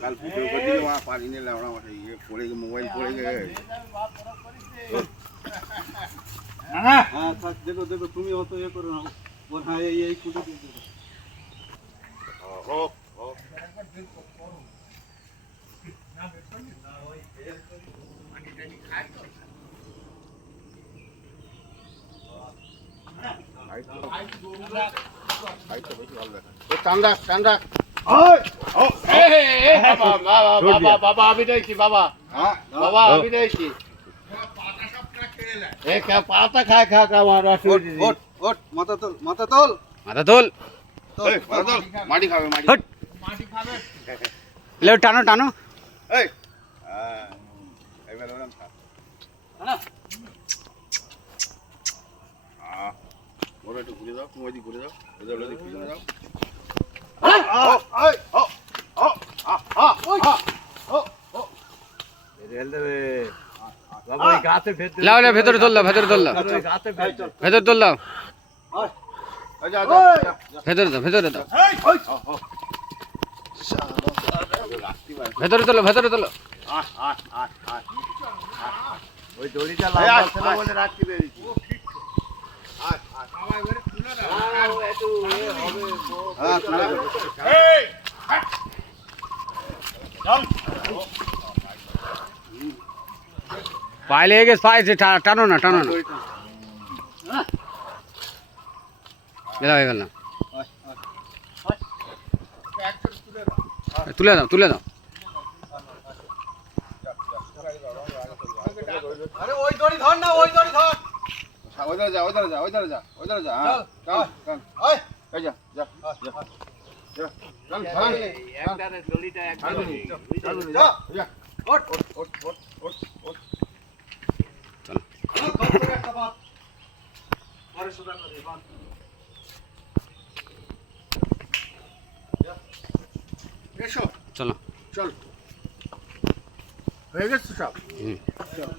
কাল ভিডিও করে দিলে পারি নিলে আমরা ইয়ে পড়ে গিয়ে মোবাইল পড়ে গিয়ে হ্যাঁ দেখো দেখো তুমি অত ইয়ে করো না ওর হ্যাঁ এই কুটে দিতে হোক হোক চান্দা চান্দা বাবা আমি দেখছি বাবা বাবা আমি দেখছি পাতা খায় খা খা মাথা তোল মাথা তোল মাথা তোল মাটি খাবে মাটি খাবে লেও টানো টানো এই এবার ওরম খা ওরা একটু ঘুরে দাও তুমি ওইদিক ঘুরে দাও ওইদিক পিছনে দাও লাও লাও ভেতরে তোল দাও ভেতরে তোল দাও ভেতরে তোল দাও ভেতরে দাও ভেতরে দাও ভেতরে তোলো ভেতরে তোলো ওই দড়িটা লম্বা ছিল বলে রাখতে পেরেছি পায়ে লেগে গেছে পায়ে টানো না টানো না হয়ে গেল না তুলে দাও তুলে দাও আরে ওই দড়ি ধর না ওই দড়ি ধর ওইদারে যা ওইদারে যা ওইদারে যা ওইদারে যা হ্যাঁ চল ওই এই যা যা যা চল একটারে দড়িটা একটারে যা যা ওঠ ওঠ ওঠ ওঠ ওঠ চল একটা বাত আরে সুদা করে বাত এসো চলো চল হয়ে গেছে সব হুম চল